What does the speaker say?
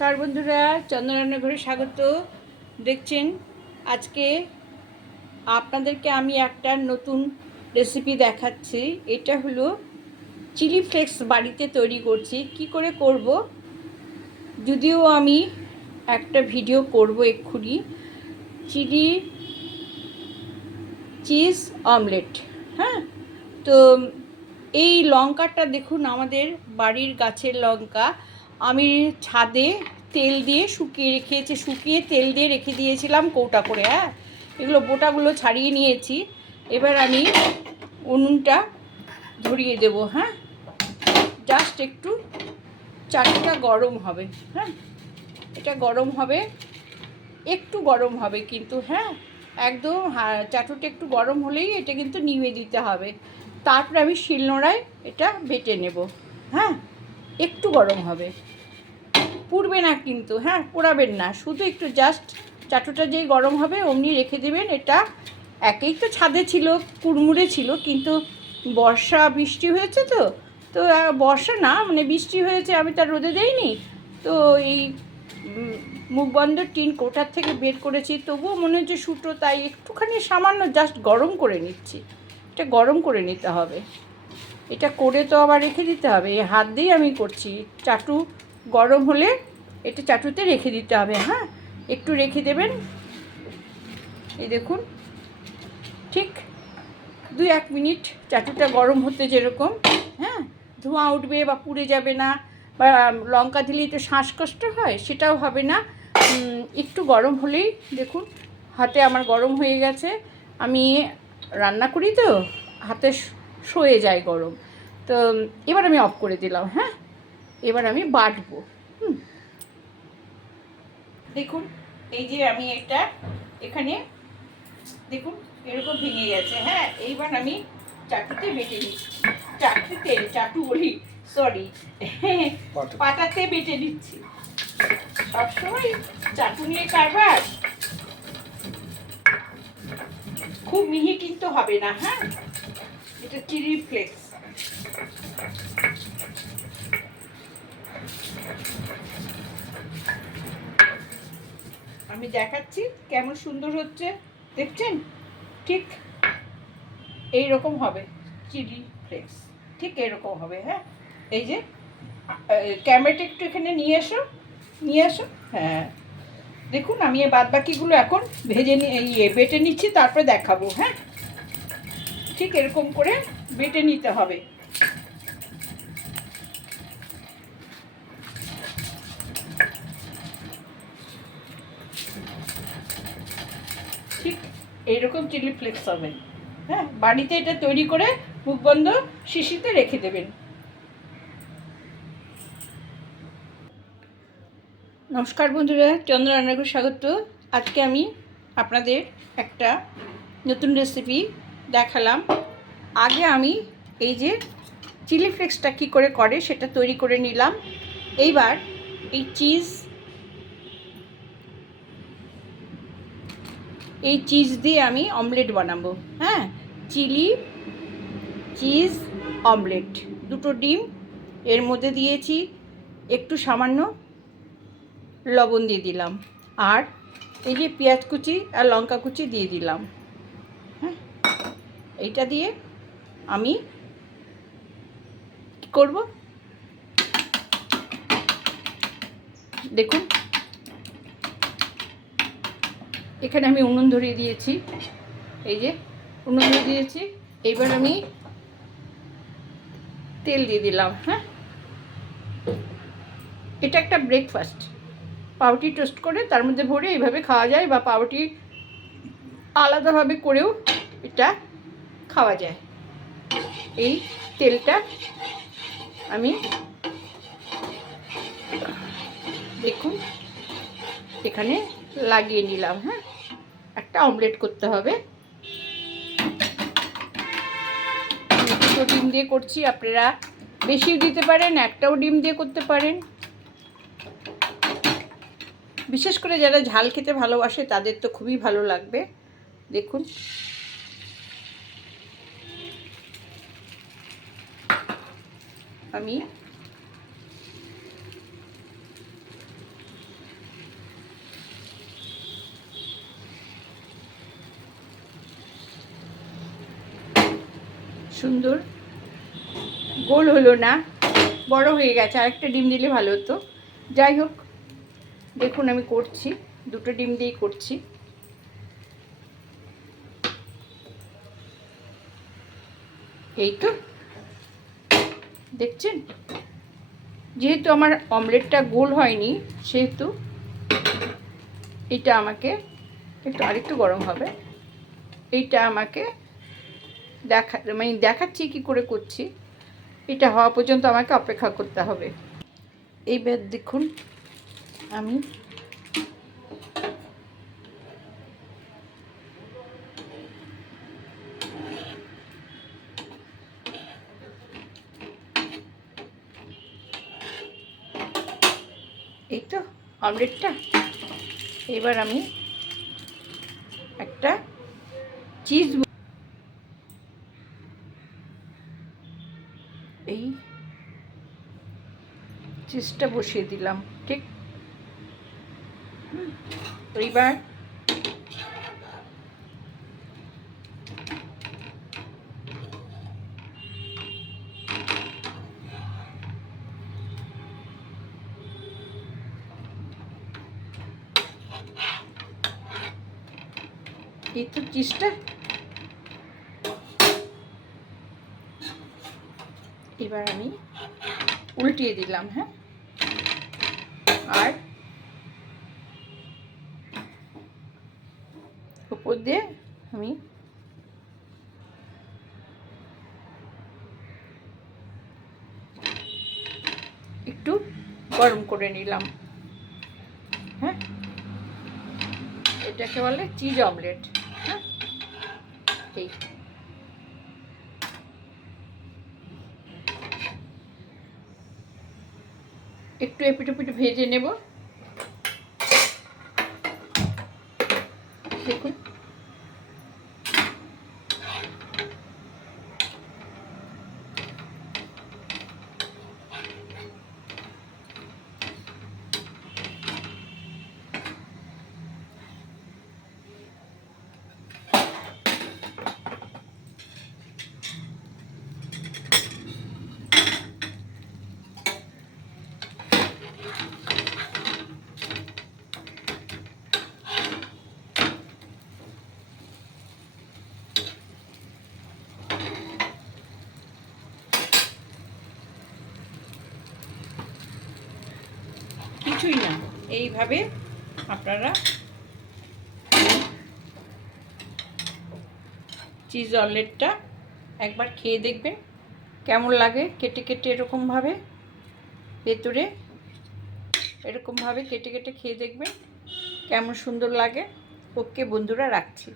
নমস্কার বন্ধুরা চন্দ্ররান্নাঘরে স্বাগত। দেখছেন, আজকে আপনাদেরকে আমি একটা নতুন রেসিপি দেখাচ্ছি। এটা হলো চিলি ফ্লেক্স বাড়িতে তৈরি করছি। কি করে করব? যদিও আমি একটা ভিডিও করব এক্ষুনি। চিলি চিজ অমলেট হ্যাঁ? তো এই লঙ্কাটা দেখুন, আমাদের বাড়ির গাছের লঙ্কা। আমি ছাদে তেল দিয়ে শুকিয়ে রেখেছি, শুকিয়ে তেল দিয়ে রেখে দিয়েছিলাম কৌটা করে হ্যাঁ? এগুলো বোটাগুলো ছাড়িয়ে নিয়েছি। এবার আমি উনুনটা ধরিয়ে দেব হ্যাঁ? জাস্ট একটু, চাটটা গরম হবে হ্যাঁ? এটা গরম হবে, একটু গরম হবে কিন্তু হ্যাঁ? একদম হা- চাটুটা একটু গরম হলেই এটা কিন্তু নিভে দিতে হবে। তারপরে আমি শিলনোড়ায় এটা বেটে নেব হ্যাঁ? একটু গরম হবে। পুড়বে না কিন্তু হ্যাঁ পোড়াবেন না। শুধু একটু জাস্ট চাটুটা যেই গরম হবে অমনি রেখে দেবেন। এটা একেই তো ছাদে ছিল, কুড়মুড়ে ছিল, কিন্তু বর্ষা, বৃষ্টি হয়েছে তো। তো বর্ষা না মানে বৃষ্টি হয়েছে, আমি তার রোদে দেইনি। তো এই মুখ বন্ধ, টিন কোটার থেকে বের করেছি। তবুও মনে হচ্ছে সুটো তাই একটুখানি সামান্য জাস্ট গরম করে নিচ্ছি। এটা গরম করে নিতে হবে। এটা করে তো আবার রেখে দিতে হবে। হাত দিয়েই আমি করছি। চাটু গরম হলে এটা চাটুতে রেখে দিতে হবে হ্যাঁ? একটু রেখে দেবেন। এই দেখুন, ঠিক দুই এক মিনিট চাটুটা গরম হতে যেরকম হ্যাঁ? ধোঁয়া উঠবে বা পুড়ে যাবে না বা লঙ্কা দিলেই তো শ্বাসকষ্ট হয়, সেটাও হবে না। একটু গরম হলেই দেখুন, হাতে আমার গরম হয়ে গেছে, আমি রান্না করি তো, হাতে সয়ে যায় গরম। তো এবার আমি অফ করে দিলাম হ্যাঁ? এবার আমি বাটবো। হুম। দেখুন এই যে আমি এটা এখানে দেখুন এরকম ভেঙে গেছে। হ্যাঁ এইবার আমি চাটুতে বেটে নিচ্ছি চাটুতে চাটু বলি সরি পাতাতে বেটে নিচ্ছি। সবসময় চাটু নিয়ে কারবার। খুব মিহি কিন্তু হবে না হ্যাঁ? এটা চিলি ফ্লেক্স আমি দেখাচ্ছি কেমন সুন্দর হচ্ছে। দেখছেন? ঠিক এই রকম হবে চিলি ফ্লেক্স। ঠিক এরকম হবে হ্যাঁ? এই যে ক্যামেরাটা একটু এখানে নিয়ে এসো নিয়ে এসো। হ্যাঁ। দেখুন, আমি এই বাদ বাকিগুলো এখন ভেজে নিয়ে ইয়ে বেটে নিচ্ছি, তারপরে দেখাবো হ্যাঁ? ঠিক এরকম করে বেটে নিতে হবে ঠিক এইরকম চিলি ফ্লেক্স হবে। হ্যাঁ বাড়িতে এটা তৈরি করে মুখ বন্ধ শিশিতে রেখে দেবেন। নমস্কার বন্ধুরা, চন্দ্র রান্নাঘর স্বাগত। আজকে আমি আপনাদের একটা নতুন রেসিপি দেখালাম। আগে আমি এই যে চিলি ফ্লেক্সটা কী করে করে সেটা তৈরি করে নিলাম। এইবার এই চিজ এই চিজ দিয়ে আমি অমলেট বানাবো। হ্যাঁ? চিলি চিজ অমলেট দুটো ডিম, এর মধ্যে দিয়েছি একটু সামান্য লবণ দিয়ে দিলাম। আর এই যে পেঁয়াজ কুচি আর লঙ্কা কুচি দিয়ে দিলাম। হ্যাঁ? এইটা দিয়ে আমি করব? দেখুন। এখানে আমি উনুন ধরিয়ে দিয়েছি। এই যে, উনুন ধরিয়ে দিয়েছি। এইবার আমি তেল দিয়ে দিলাম হ্যাঁ? এটা একটা ব্রেকফাস্ট পাউটি টোস্ট করে তার মধ্যে ভরে এইভাবে খাওয়া যায় বা পাউটি আলাদাভাবে করেও এটা খাওয়া যায়। এই তেলটা আমি দেখুন, এখানে লাগিয়ে নিলাম হ্যাঁ? একটা অমলেট করতে হবে। দুটো ডিম দিয়ে করছি, আপনারা বেশিও দিতে পারেন, একটাও ডিম দিয়ে করতে পারেন। বিশেষ করে যারা ঝাল খেতে ভালোবাসে, তাদের তো খুবই ভালো লাগবে। দেখুন। আমি সুন্দর। গোল হলো না, বড় হয়ে গেছে, আরেকটা ডিম দিলে ভালো হতো। যাই হোক, দেখুন আমি করছি, দুটো ডিম দিয়েই করছি। এই তো, দেখছেন? যেহেতু আমার অমলেটটা গোল হয়নি, সেহেতু এটা আমাকে, একটু আরেকটু গরম হবে। এইটা আমাকে দেখা মানে দেখাচ্ছি কি করে করছি। এটা হওয়া পর্যন্ত আমাকে অপেক্ষা করতে হবে। এইবার দেখুন, আমি এই তো, অমলেটটা। এবার আমি একটা চিজ এই চিজটা বসিয়ে দিলাম ঠিক? এইবার এই তো চিজটা এবার আমি উল্টিয়ে দিলাম হ্যাঁ? আর উপর দিয়ে আমি একটু গরম করে নিলাম। হ্যাঁ? এটাকে বলে চিজ অমলেট। হ্যাঁ? এই। একটু এপিটো পিটো ভেজে নেব। দেখুন। কিছুই না। এইভাবে আপনারা চিজ অমলেটটা একবার খেয়ে দেখবেন, কেমন লাগে কেটে কেটে এরকমভাবে, ভেতরে এরকমভাবে কেটে কেটে খেয়ে দেখবেন, কেমন সুন্দর লাগে। ওকে বন্ধুরা, রাখছি।